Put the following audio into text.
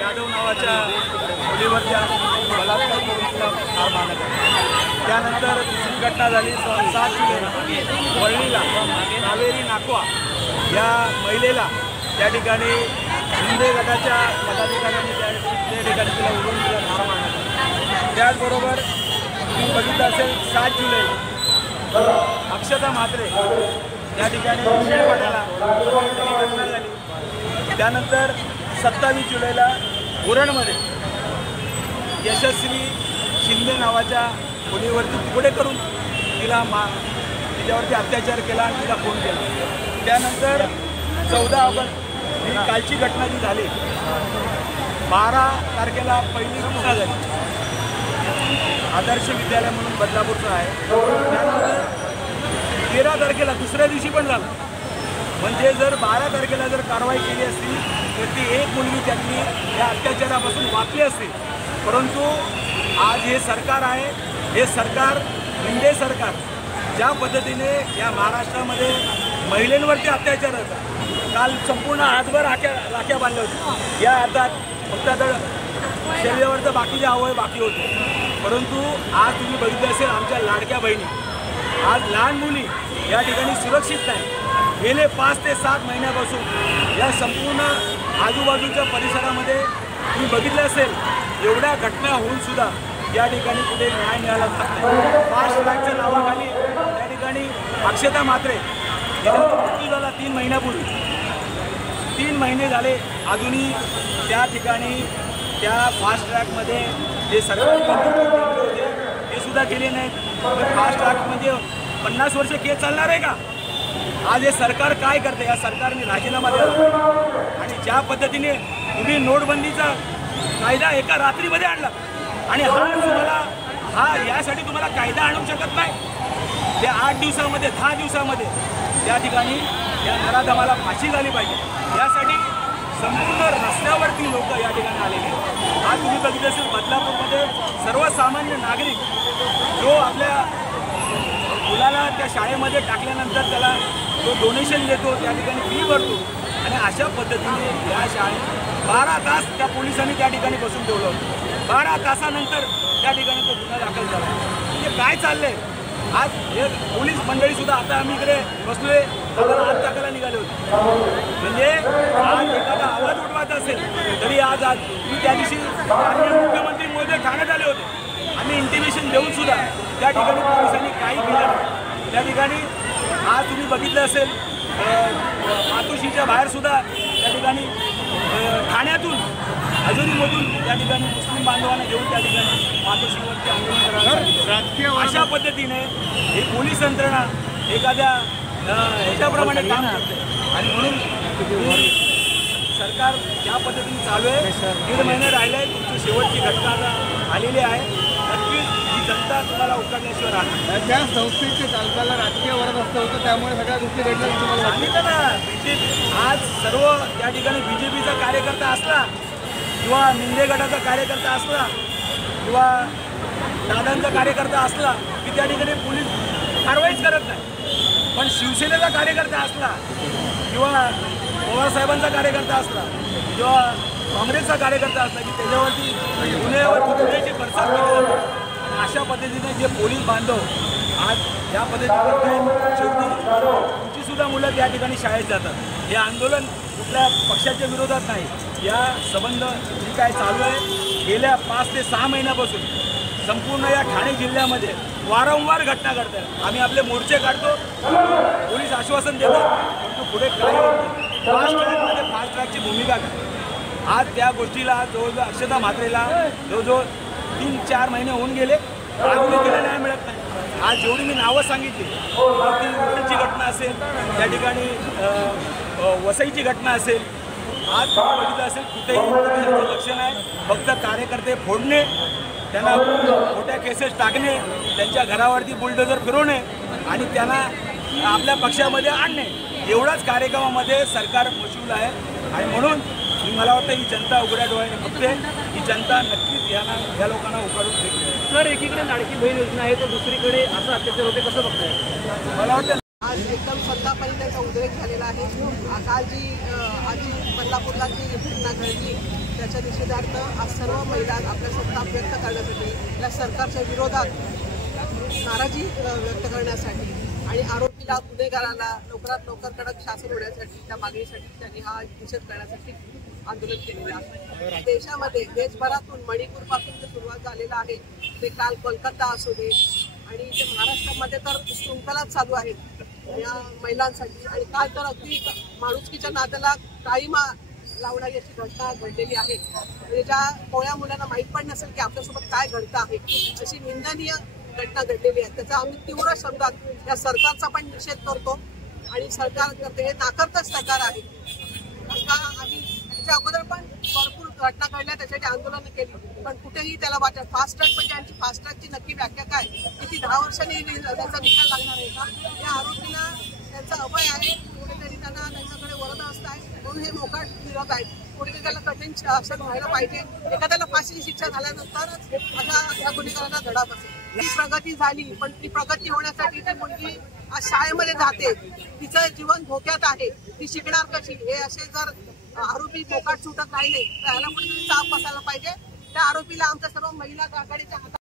यादव नावाच्या मुलीवरती बलात्कार ठार मारण्यात आला। त्यानंतर दुसरी घटना झाली 7 जुलै वळणीला कावेरी नाकवा या महिलेला त्या ठिकाणी शिंदे गटाच्या पदाधिकाऱ्यांनी त्या ठिकाणी तिला उडवून तिला ठार मारण्यात आला। त्याचबरोबर तुम्ही बघितलं असेल 7 जुलै अक्षता म्हात्रे त्या ठिकाणी शिळपाड्याला घटना झाली। त्यानंतर 27 जुलैला उरणमध्ये यशस्वी शिंदे नावाच्या मुलीवरती तुकडे करून तिच्यावरती अत्याचार केला आणि तिला खून केला। त्यानंतर 14 ऑगस्ट ही कालची घटना जी झाली, 12 तारखेला पहिली घटना झाली, आदर्श विद्यालय म्हणून बदलापूरचं आहे। त्यानंतर 13 तारखेला दुसऱ्या दिवशी पण झालं। म्हणजे जर 12 तारखेला जर कारवाई केली असती तर ती एक मुलगी त्यातली या अत्याचारापासून वाचली असती। परंतु आज हे सरकार आहे, हे सरकार शिंदे सरकार ज्या पद्धतीने या महाराष्ट्रामध्ये महिलांवरती अत्याचार होता, काल संपूर्ण हातभर राख्या बांधल्या होत्या। या हातात फक्त आता शरीरावरचं बाकीचे अवयव बाकी होते। परंतु आज तुम्ही बघितलं असेल आमच्या लाडक्या बहिणी, आज लहान मुली या ठिकाणी सुरक्षित नाही। गेले 5 ते 7 महिन्यापासून या संपूर्ण आजूबाजूच्या परिसरामध्ये तुम्ही बघितलं असेल एवढ्या घटना होऊन सुद्धा या ठिकाणी कुठे न्याय मिळाला नाही। फास्ट ट्रॅकच्या नावाखाली त्या ठिकाणी अक्षता म्हात्रे याचा मृत्यू झाला 3 महिन्यापूर्वी। 3 महिने झाले अजूनही त्या ठिकाणी त्या फास्ट ट्रॅकमध्ये जे सरकारी मंत्री होते ते सुद्धा गेले नाहीत। फास्ट ट्रॅक म्हणजे 50 वर्ष केस चालणार आहे का? आज हे सरकार काय करते? या सरकारने राजीनामा दिला आणि ज्या पद्धतीने तुम्ही नोटबंदीचा कायदा एका रात्रीमध्ये आणला आणि यासाठी तुम्हाला कायदा आणू शकत नाही। त्या 8 दिवसामध्ये 10 दिवसामध्ये त्या ठिकाणी या नराधमाला फाशी झाली पाहिजे। यासाठी संपूर्ण रस्त्यावरती लोक या ठिकाणी आलेले आहेत। आज तुम्ही बघितलं असेल बदलापूरमध्ये सर्वसामान्य नागरिक जो आपल्या मुलाला त्या शाळेमध्ये टाकल्यानंतर त्याला तो डोनेशन देतो, त्या ठिकाणी फी भरतो आणि अशा पद्धतीने या शाळेत 12 तास त्या पोलिसांनी त्या ठिकाणी बसून ठेवलं होतं। 12 तासानंतर त्या ठिकाणी तो गुन्हा दाखल झाला। म्हणजे काय चाललंय आज हे पोलीस मंडळी सुद्धा आता आम्ही इकडे बसलोय, आम्हाला आत टाकायला निघाले होते। म्हणजे आज एखादा आवाज उठवायचा असेल तरी आज मी त्या दिवशी मुख्यमंत्री महोदय ठाण्यात आले होते, आम्ही इंटिमेशन देऊन सुद्धा त्या ठिकाणी पोलिसांनी काही केलं नाही। त्या ठिकाणी आज तुम्ही बघितलं असेल मातोश्रीच्या बाहेर सुद्धा त्या ठिकाणी ठाण्यातून अजूनमधून त्या ठिकाणी मुस्लिम बांधवांना घेऊन त्या ठिकाणी मातोश्रीवरती आंदोलन करायला अशा पद्धतीने ही पोलीस यंत्रणा एखाद्या ह्याच्याप्रमाणे काम करते। आणि म्हणून सरकार ज्या पद्धतीने चालू आहे, 1.5 महिने राहिले आहे, तुमची शेवटची घटना आता आलेली आहे। नक्कीच ही जनता तुम्हाला उकारल्याशिवाय राहणार। त्या संस्थेचे चालकाला राजकीय वरदहस्त होतं, त्यामुळे सगळ्या गोष्टी घडल्या तुम्हाला सांगितलं ना। बीजेपी आज सर्व त्या ठिकाणी बीजेपीचा कार्यकर्ता असला किंवा मिंदे गटाचा कार्यकर्ता असला किंवा दादांचा कार्यकर्ता असला की त्या ठिकाणी पोलीस कारवाईच करत नाही। पण शिवसेनेचा कार्यकर्ता असला किंवा पवारसाहेबांचा कार्यकर्ता असला किंवा काँग्रेसचा कार्यकर्ता असला की त्याच्यावरती गुन्ह्याची बरसात केली जाते। अशा पद्धतीने जे पोलीस बांधव आज ज्या पद्धतीने शेवटी तुमची सुद्धा मुलं त्या ठिकाणी शाळेत जातात। हे आंदोलन कुठल्या पक्षाच्या विरोधात नाही, या संबंध जी काय चालू आहे गेल्या 5 ते 6 महिन्यापासून संपूर्ण या ठाणे जिल्ह्यामध्ये वारंवार घटना घडतात। आम्ही आपले मोर्चे काढतो, पोलीस आश्वासन देतात, परंतु पुढे काही होत नाही। फास्ट ट्रॅकची भूमिका काय? आज त्या गोष्टीला जवळजवळ अक्षता म्हात्रेला जवळजवळ 3-4 महिने होऊन गेले, आजही तिला न्याय मिळत नाही। आज जेवढी मी नावं सांगितली, ती उरणची घटना असेल, त्या ठिकाणी वसईची घटना असेल, आज तुम्ही बघितलं असेल कुठेही लक्षण आहे फक्त कार्यकर्ते फोडणे, त्यांना मोठ्या केसेस टाकणे, त्यांच्या घरावरती बुलडोजर फिरवणे आणि त्यांना आपल्या पक्षामध्ये आणणे, एवढाच कार्यक्रमामध्ये सरकार मशगूल आहे। आणि म्हणून मला वाटतं ही जनता उघड्या डोळ्याने बघते, ही जनता नक्कीच या लोकांना उकाडून फेकते। सर, एकीकडे लाडकी बहीण योजना आहे तर दुसरीकडे असं अत्याचार होते, कसं बघताय? मला वाटतं आज एकदम श्रद्धापणे त्याचा उद्रेक झालेला आहे। काल जी बदलापूरला जी घटना घडली त्याच्या निषेधार्थ आज सर्व महिला आपल्या संताप व्यक्त करण्यासाठी, या सरकारच्या विरोधात नाराजी व्यक्त करण्यासाठी आणि आरोपीला गुन्हेगाराला लवकरात लवकर कडक शासन होण्यासाठी त्या मागणीसाठी त्यांनी हा निषेध करण्यासाठी आंदोलन केलेलं आहे। देशामध्ये देशभरातून मणिपूरपासून जे सुरुवात झालेलं आहे ते काल कोलकाता असू दे आणि ते महाराष्ट्रामध्ये तर शृंखलाच चालू आहे या महिलांसाठी। आणि काल तर अगदी माणुसकीच्या नात्याला काळीमा लावणारी अशी घटना घडलेली आहे, म्हणजे ज्या कोळ्या मुलांना माहीत पण नसेल की आपल्यासोबत काय घडतं आहे, अशी निंदनीय घटना घडलेली आहे। त्याचा आम्ही तीव्र शब्दात या सरकारचा पण निषेध करतो आणि सरकार करते हे नाकारतच सरकार आहे। आम्ही त्याच्या अगोदर पण भरपूर घटना घडल्या, त्यासाठी आंदोलनं केली, पण कुठेही त्याला वाटत फास्ट ट्रॅक म्हणजे यांची फास्ट ट्रॅकची नक्की व्याख्या काय, किती 10 वर्षांनी त्याचा निकाल लागणार आहे का? या आरोपीला त्यांचा अभय आहे, कुठेतरी त्यांना त्यांच्याकडे वरदहस्त आहे म्हणून हे मोकाट फिरत आहेत। कुठेतरी त्याला कठीण शासन व्हायला पाहिजे, एखाद्याला फाशी शिक्षा झाल्यानंतरच आता या गुन्हेगारांना धडा बसेल। ती प्रगती झाली, पण ती प्रगती होण्यासाठी ती मुलगी आज शाळेमध्ये जाते, तिचं जीवन धोक्यात आहे, ती शिकणार कशी? हे असे जर आरोपी मोकाट सुटत राहिले तर ह्याला कुठेतरी चाप बसायला पाहिजे। त्या आरोपीला आमच्या सर्व महिला आघाडीच्या हातात